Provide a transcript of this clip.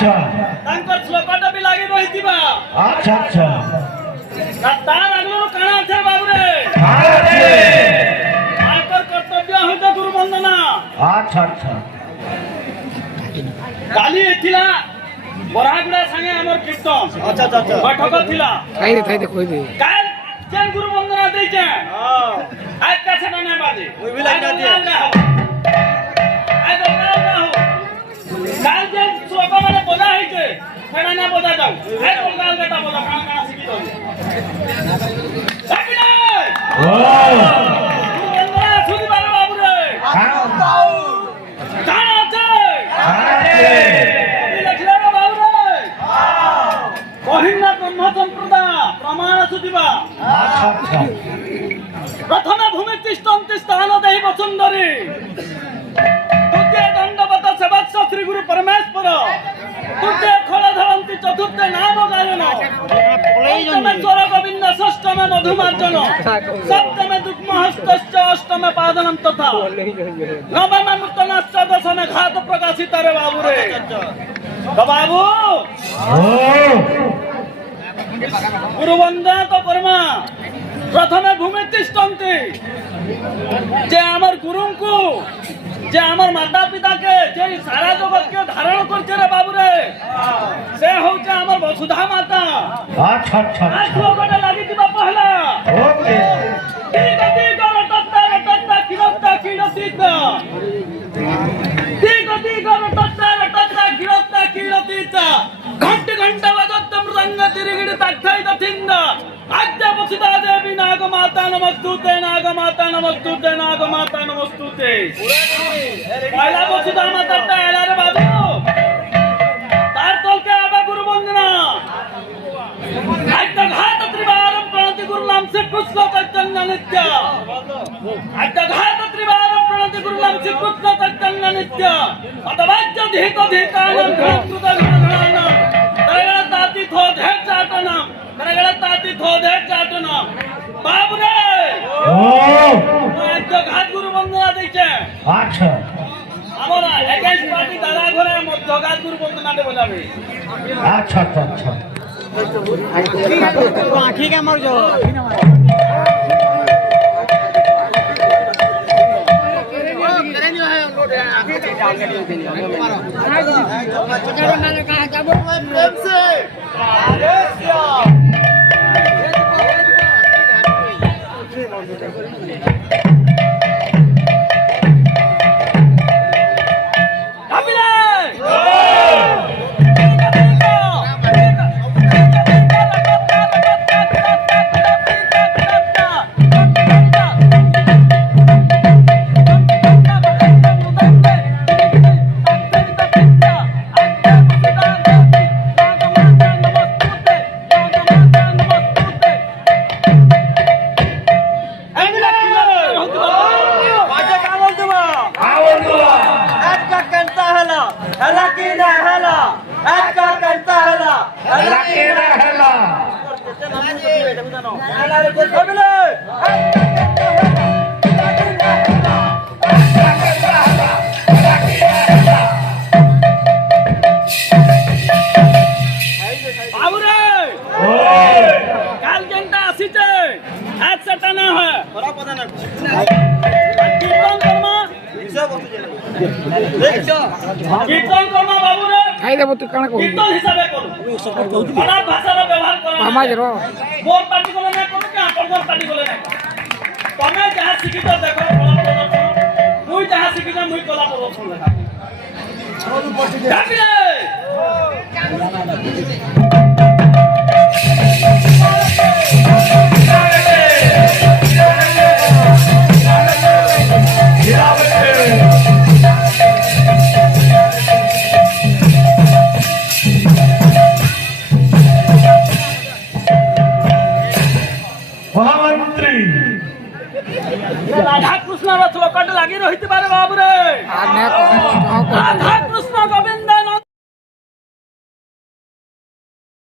আচ্ছা তাঙ্কর শ্লোকটা বি লাগি রহিতিবা আচ্ছা আচ্ছা তার আগলো কানা আছে বাবুরে আছে তাঙ্কর কর্তব্য হইতে গুরু বন্দনা আচ্ছা আচ্ছা কালি এথিলা বরাগুড়া সাঙ্গে আমার কীর্তন আচ্ছা আচ্ছা বৈঠক থিলা খাই দে কই দে কাল যেন গুরু বন্দনা দেইছে আজ কাছে না বাজে ওই বিলাই না দিয়ে আজ না হো কাল যেন শ্লোক মানে বলা হইছে সেটা না বলা যাও আজ কাল কথা বলা কান কান শিখি দাও সাকিনা ও গুরু বন্দনা শুনি বারে বাবুরে কান আছে আছে লখিলা বাবুরে কহিনা ব্রহ্ম সম্প্রদা প্রমাণ সুদিবা আচ্ছা আচ্ছা প্রথমে ভূমি তিষ্ঠন্তি স্থান দেহি বসুন্ধরী তৃতীয় দণ্ডবত সেবৎস শ্রী গুরু পরমেশ্বর তৃতীয় খোল ধরন্তি চতুর্থ নাম গায়ন পঞ্চমে স্বর গোবিন্দ ষষ্ঠমে মধুমার্জন সপ্তমে দুগ্ম হস্তশ্চ অষ্টমে পাদনম তথা নবমে মুক্তনাশ্চ দশমে ঘাত প্রকাশিত রে বাবুরে তো বাবু ও গুরু বন্দনা তো কর্মা প্রথমে ভূমি তিষ্ঠন্তি যে আমার গুরুଙ୍କୁ যে আমার মাতা পিতাকে যে সারা জগৎকে ধারণ করছে রে বাবুরে সে হচ্ছে আমার বসুধা মাতা আচ্ছা আচ্ছা আজ লোকটা লাগিଥିବା পহলা ওকে ঠিক আছে রটত্তা রটত্তা কিরত্তা কিরতিতা ঠিক আছে রটত্তা রটত্তা কিরত্তা কিরতিতা ঘন্টা ঘন্টা বাজত মৃদঙ্গ তিরিগিড়ি তাক্ষাই দথিন্দ আদ্য বসুধা দেবী নাগ মাতা নমস্তুতে নাগ মাতা নমস্তুতে নাগ মাতা নমস্তুতে পয়লা বসুধা মাতাটা এলা রে বাবু তার তলকে আবে গুরু বন্দনা আদ্য ঘাত ত্রিবারম প্রণতি গুরু নাম শ্রী কৃষ্ণ চৈতন্য নিত্য আদ্য ঘাত ত্রিবারম প্রণতি গুরু নাম শ্রী কৃষ্ণ চৈতন্য নিত্য অতবাজ্য ধীত ধীতানাম ধৃত ঘনানাম করগড় তাতি থো ধেট চাটনাম করগড় তাতি থো ধেট চাটনাম বাবুরে ও আদ্য ঘাত গুরু বন্দনা দিছে আচ্ছা আমরা একাইশ পার্টি দাদা ঘরে মধ্য ঘাত গুরু বন্দনাতে বলাবে আচ্ছা আচ্ছা আচ্ছা ঠিক আমার যাও কাল কেনটা আসিছে আজ সেটা না হয় কীর্তন কর্মা কীর্তন কর্মা বাবুরে খাই দেব তুই কানা কই কীর্তন হিসাবে করো খারাপ ভাষার ব্যবহার করো সমাজ র মোর পার্টি বলে না করো কি আপন পার্টি বলে না তুমি যাহা শিখিত দেখো কলা প্রদর্শন মুই যাহা শিখিত মুই কলা প্রদর্শন দেখা ডাকিলে মহামন্ত্রী রাধা কৃষ্ণ শ্লোকটা লাগি রহিতে পারে বাবুরে আর না রাধা কৃষ্ণ গোবিন্দ